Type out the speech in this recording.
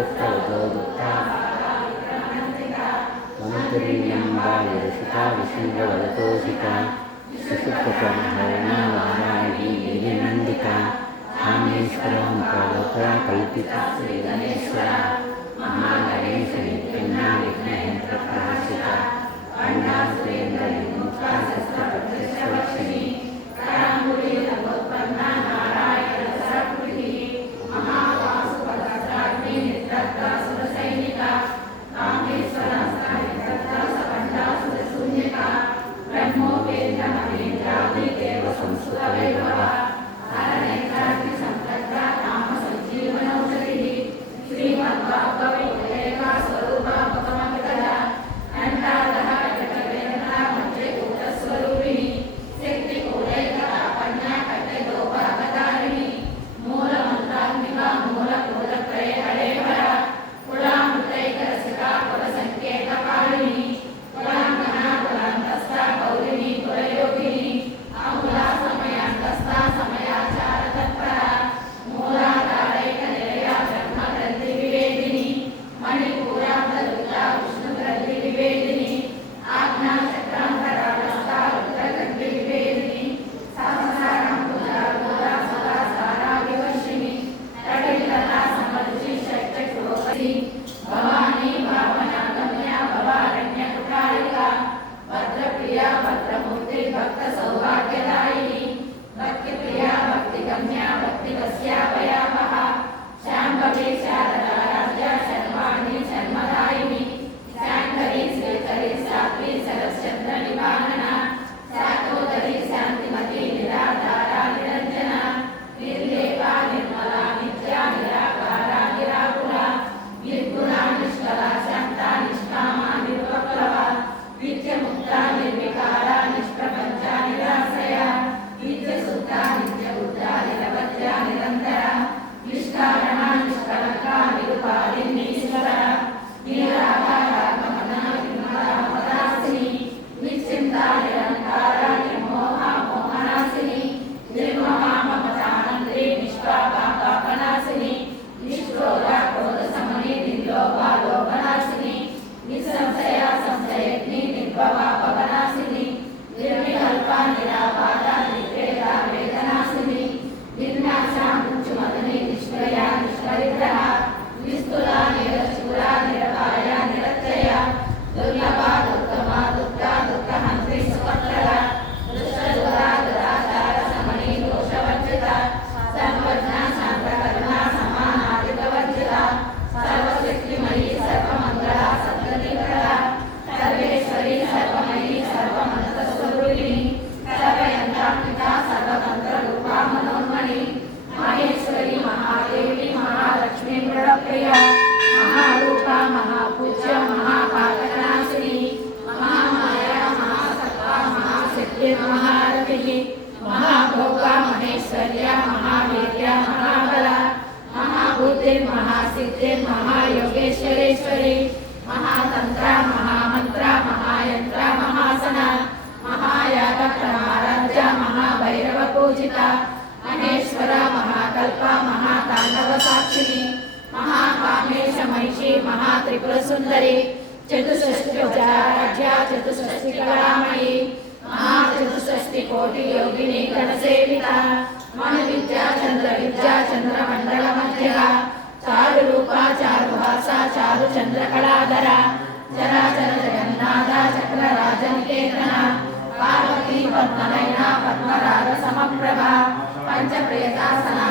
पुत्रवतो दुःखा वनतिर्यम्बा विरसिता विशृङ्गवदतोषिता शिशुप्रकर्णौनारायणी गिरिनन्दिका कामेश्वरां प्रवता कल्पिता श्रीगणेश्वरा महागणेशनी विघ्नहन्त्रप्रहर्षिता अण्डासेन्द्रविमुक्ता सप्तपत्रस्वलक्षणी महाभोगा महेश्वर्या महावीर्या महाबला महायोगेश्वरेश्वरी महातंत्रा महामंत्रा महायंत्रा महासना महायागप्रमाराध्या महाभैरव पूजिता महेश्वरा महाकल्पा महातांडव साक्षिणी महाकामेश महिषी महात्रिपुरसुंदरी चतुष्षष्ट्या चतुष्षष्टि कलामयी महाचतुष्षष्टि कोटि योगिनी गणसेविता मन विद्या चंद्र मंडल मध्यगा चारु रूपा चारु भाषा चारु चंद्र कलाधरा चराचर जगन्नाथ चक्र राजनिकेतना पार्वती पद्मनयना पद्मराग समप्रभा पंचप्रियता सना